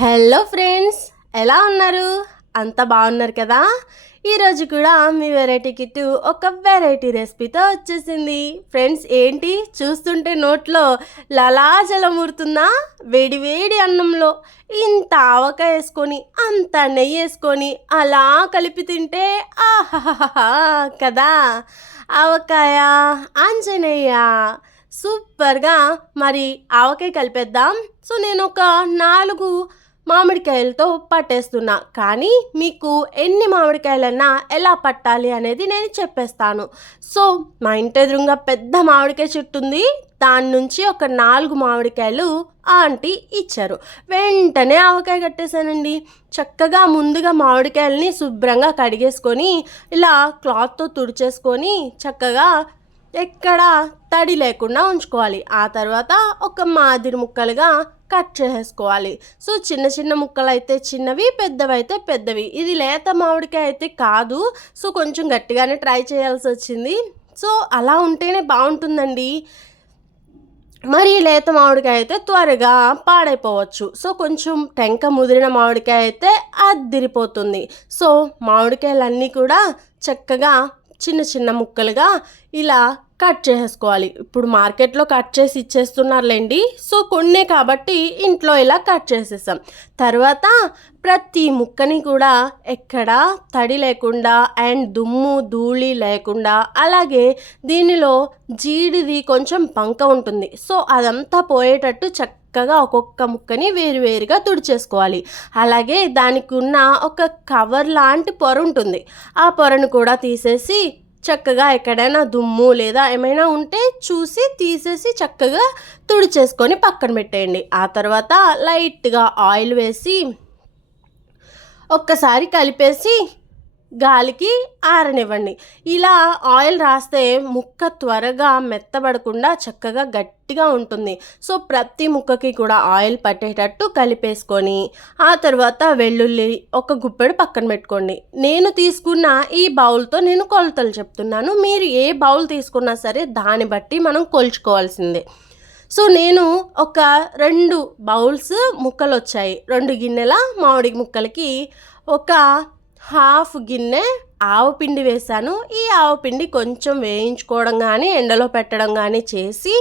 Hello friends, ఎలా ఉన్నారు? అంతా బాగున్నారు కదా? ఈరోజు కూడా మీ వెరైటీ కిట్టు ఒక వెరైటీ రెసిపీతో వచ్చేసింది. ఫ్రెండ్స్, ఏంటి చూస్తుంటే నోట్లో లలాజలం ఊరుతుందా? వేడి వేడి అన్నంలో ఇంత ఆవకాయ వేసుకొని అంత నెయ్యి వేసుకొని అలా కలిపి తింటే ఆహాహా కదా. ఆవకాయ, ఆంజనేయ, సూపర్గా. మరి ఆవకాయ కలిపేద్దాం. సో నేను ఒక 4 మామిడికాయలతో పట్టేస్తున్నా, కానీ మీకు ఎన్ని మామిడికాయలన్నా ఎలా పట్టాలి అనేది నేను చెప్పేస్తాను. సో మా ఇంటి ఎదురుగా పెద్ద మామిడికాయ చెట్టు ఉంది. దాని నుంచి ఒక 4 మామిడికాయలు ఆంటీ ఇచ్చారు. వెంటనే ఆవకాయ కట్టేశానండి. చక్కగా ముందుగా మామిడికాయలని శుభ్రంగా కడిగేసుకొని ఇలా క్లాత్తో తుడిచేసుకొని చక్కగా ఎక్కడ తడి లేకుండా ఉంచుకోవాలి. ఆ తర్వాత ఒక మాదిరి ముక్కలుగా కట్ చేసుకోవాలి. సో చిన్న చిన్న ముక్కలు అయితే చిన్నవి, పెద్దవి అయితే పెద్దవి. ఇది లేత మామిడికాయ అయితే కాదు, సో కొంచెం గట్టిగానే ట్రై చేయాల్సి వచ్చింది. సో అలా ఉంటేనే బాగుంటుందండి. మరి లేత మామిడికాయ అయితే త్వరగా పాడైపోవచ్చు. సో కొంచెం టెంక ముదిరిన మామిడికాయ అయితే అద్దిరిపోతుంది. సో మామిడికాయలన్నీ కూడా చక్కగా చిన్న చిన్న ముక్కలుగా ఇలా కట్ చేసుకోవాలి. ఇప్పుడు మార్కెట్లో కట్ చేసి ఇచ్చేస్తున్నారులేండి. సో కొన్నే కాబట్టి ఇంట్లో ఇలా కట్ చేసేసాం. తర్వాత ప్రతి ముక్కని కూడా ఎక్కడ తడి లేకుండా అండ్ దుమ్ము ధూళి లేకుండా, అలాగే దీనిలో జీడిది కొంచెం బంక ఉంటుంది. సో అదంతా పోయేటట్టు చక్కగా ఒక్కొక్క ముక్కని వేరువేరుగా తుడిచేసుకోవాలి. అలాగే దానికి ఉన్న ఒక కవర్ లాంటి పొర ఉంటుంది. ఆ పొరను కూడా తీసేసి చక్కగా ఎక్కడైనా దుమ్ము లేదా ఏమైనా ఉంటే చూసి తీసేసి చక్కగా తుడిచేసుకొని పక్కన పెట్టేయండి. ఆ తర్వాత లైట్గా ఆయిల్ వేసి ఒక్కసారి కలిపేసి గాలికి ఆరనివ్వండి. ఇలా ఆయిల్ రాస్తే ముక్క త్వరగా మెత్తబడకుండా చక్కగా గట్టిగా ఉంటుంది. సో ప్రతి ముక్కకి కూడా ఆయిల్ పట్టేటట్టు కలిపేసుకొని ఆ తర్వాత వెల్లుల్లి ఒక గుప్పెడు పక్కన పెట్టుకోండి. నేను తీసుకున్న ఈ బౌల్తో నేను కొలతలు చెప్తున్నాను. మీరు ఏ బౌల్ తీసుకున్నా సరే దాన్ని బట్టి మనం కొలుచుకోవాల్సిందే. సో నేను ఒక 2 బౌల్స్ ముక్కలు వచ్చాయి. 2 గిన్నెల మామిడి ముక్కలకి ఒక హాఫ్ గిన్నె ఆవపిండి వేశాను. ఈ ఆవపిండి కొంచెం వేయించుకోవడం కానీ ఎండలో పెట్టడం కానీ చేసి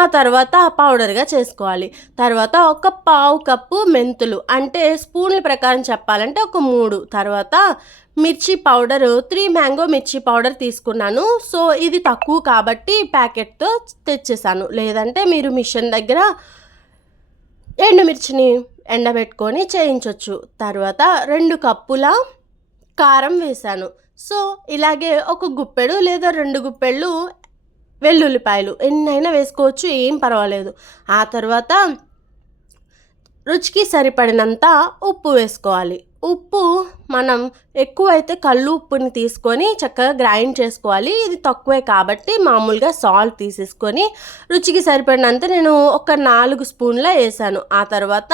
ఆ తర్వాత పౌడర్గా చేసుకోవాలి. తర్వాత ఒక 1/2 కప్పు మెంతులు, అంటే స్పూన్ల ప్రకారం చెప్పాలంటే ఒక 3. తర్వాత మిర్చి పౌడరు 3 మ్యాంగో మిర్చి పౌడర్ తీసుకున్నాను. సో ఇది తక్కువ కాబట్టి ప్యాకెట్తో తెచ్చేసాను. లేదంటే మీరు మిషన్ దగ్గర ఎండుమిర్చిని ఎండబెట్టుకొని చేయించవచ్చు. తర్వాత 2 కప్పుల కారం వేశాను. సో ఇలాగే ఒక గుప్పెడు లేదా 2 గుప్పెళ్ళు వెల్లుల్లిపాయలు ఎన్నైనా వేసుకోవచ్చు, ఏం పర్వాలేదు. ఆ తర్వాత రుచికి సరిపడినంత ఉప్పు వేసుకోవాలి. ఉప్పు మనం ఎక్కువైతే కళ్ళు ఉప్పుని తీసుకొని చక్కగా గ్రైండ్ చేసుకోవాలి. ఇది తక్కువే కాబట్టి మామూలుగా సాల్ట్ తీసేసుకొని రుచికి సరిపడినంత నేను ఒక 4 స్పూన్ల వేసాను. ఆ తర్వాత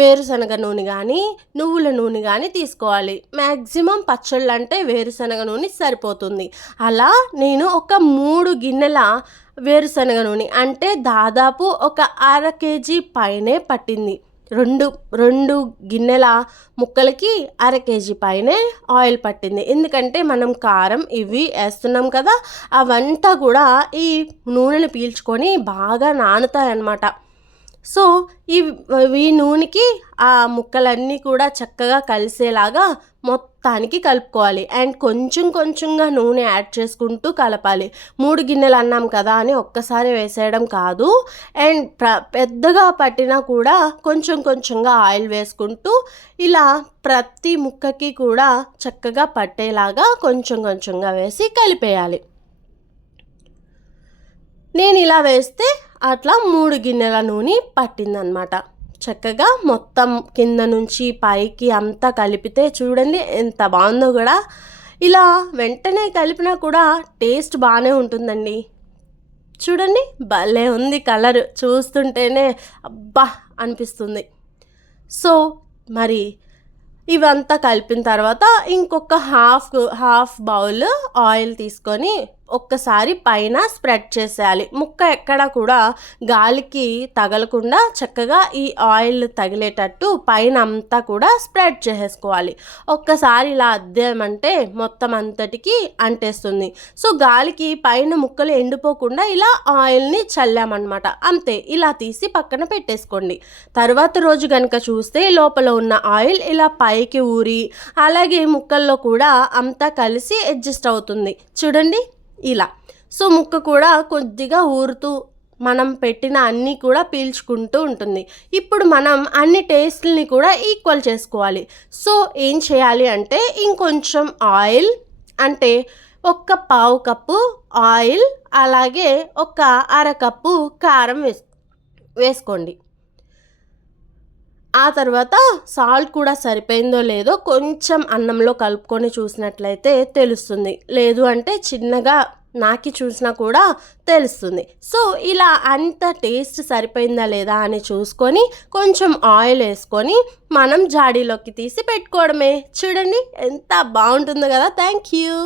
వేరుశనగ నూనె కానీ నువ్వుల నూనె కానీ తీసుకోవాలి. మ్యాక్సిమం పచ్చళ్ళు అంటే వేరుశనగ నూనె సరిపోతుంది. అలా నేను ఒక 3 గిన్నెల వేరుశనగ నూనె, అంటే దాదాపు ఒక 1/2 కేజీ పైనే పట్టింది. 2 గిన్నెల ముక్కలకి 1/2 కేజీ పైనే ఆయిల్ పట్టింది. ఎందుకంటే మనం కారం ఇవి వేస్తున్నాం కదా, అవంతా కూడా ఈ నూనెని పీల్చుకొని బాగా నానుతాయన్నమాట. సో ఈ నూనెకి ఆ ముక్కలన్నీ కూడా చక్కగా కలిసేలాగా మొత్తానికి కలుపుకోవాలి. అండ్ కొంచెం కొంచెంగా నూనె యాడ్ చేసుకుంటూ కలపాలి. 3 గిన్నెలు అన్నాం కదా అని ఒక్కసారి వేసేయడం కాదు. అండ్ పెద్దగా పట్టినా కూడా కొంచెం కొంచెంగా ఆయిల్ వేసుకుంటూ ఇలా ప్రతి ముక్కకి కూడా చక్కగా పట్టేలాగా కొంచెం కొంచెంగా వేసి కలిపేయాలి. నేను ఇలా వేస్తే అట్లా 3 గిన్నెల నూనె పట్టిందనమాట. చక్కగా మొత్తం కింద నుంచి పైకి అంతా కలిపితే చూడండి ఎంత బాగుందో కూడా. ఇలా వెంటనే కలిపినా కూడా టేస్ట్ బాగానే ఉంటుందండి. చూడండి భలే ఉంది, కలర్ చూస్తుంటేనే అబ్బా అనిపిస్తుంది. సో మరి ఇవంతా కలిపిన తర్వాత ఇంకొక హాఫ్ బౌల్ ఆయిల్ తీసుకొని ఒక్కసారి పైన స్ప్రెడ్ చేసేయాలి. ముక్క ఎక్కడ కూడా గాలికి తగలకుండా చక్కగా ఈ ఆయిల్ తగిలేటట్టు పైన అంతా కూడా స్ప్రెడ్ చేసేసుకోవాలి. ఒక్కసారి ఇలా అద్దామంటే మొత్తం అంతటికి అంటేస్తుంది. సో గాలికి పైన ముక్కలు ఎండిపోకుండా ఇలా ఆయిల్ని చల్లామన్నమాట. అంతే, ఇలా తీసి పక్కన పెట్టేసుకోండి. తర్వాత రోజు కనుక చూస్తే లోపల ఉన్న ఆయిల్ ఇలా పైకి ఊరి అలాగే ముక్కల్లో కూడా అంతా కలిసి అడ్జస్ట్ అవుతుంది. చూడండి ఇలా. సో ముక్క కూడా కొద్దిగా ఊరుతూ మనం పెట్టిన అన్నీ కూడా పీల్చుకుంటూ ఉంటుంది. ఇప్పుడు మనం అన్ని టేస్ట్ని కూడా ఈక్వల్ చేసుకోవాలి. సో ఏం చేయాలి అంటే ఇంకొంచెం ఆయిల్, అంటే ఒక పావు కప్పు ఆయిల్, అలాగే ఒక అరకప్పు కారం వేసుకోండి. ఆ తర్వాత సాల్ట్ కూడా సరిపోయిందో లేదో కొంచెం అన్నంలో కలుపుకొని చూసినట్లయితే తెలుస్తుంది. లేదు అంటే చిన్నగా నాకి చూసినా కూడా తెలుస్తుంది. సో ఇలా అంత టేస్ట్ సరిపోయిందా లేదా అని చూసుకొని కొంచెం ఆయిల్ వేసుకొని మనం జాడీలోకి తీసి పెట్టుకోవడమే. చూడండి ఎంత బాగుంటుందో కదా. Thank you.